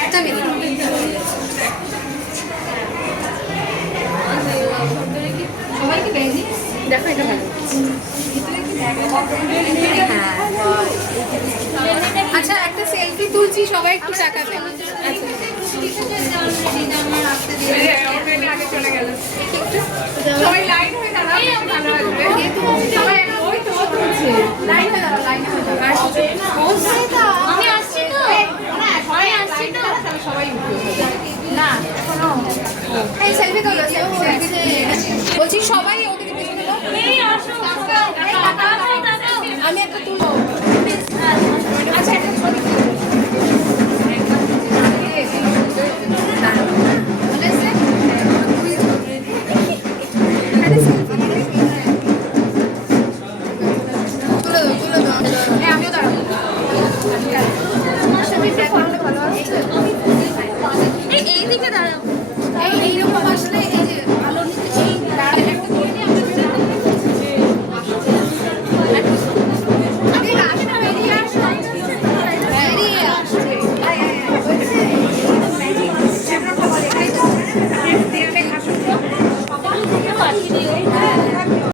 একটা মিনিট সবাইকে দেখো, এটা ভালো। আচ্ছা, একটা সেলফি তুলছি, সবাই একটু তাকাবে। সবাই লাইন হয়ে দাঁড়াও, ভালো আসবে। সবাই ওই তো তুলছে, লাইন হয়ে দাঁড়াও, লাইন হয়ে দাঁড়াও। আমি আসছি তো, সবাই আসছি তো, সবাই না শোনো, এই সেলফি তোলো, বলছি সবাই ওদিকে পেছনে দাও। আমি একটা তুলবো। আচ্ছা, একটা ছবি আমিও দাঁড়াবো। এইদিকে দাঁড়াও, এইরকম আসলে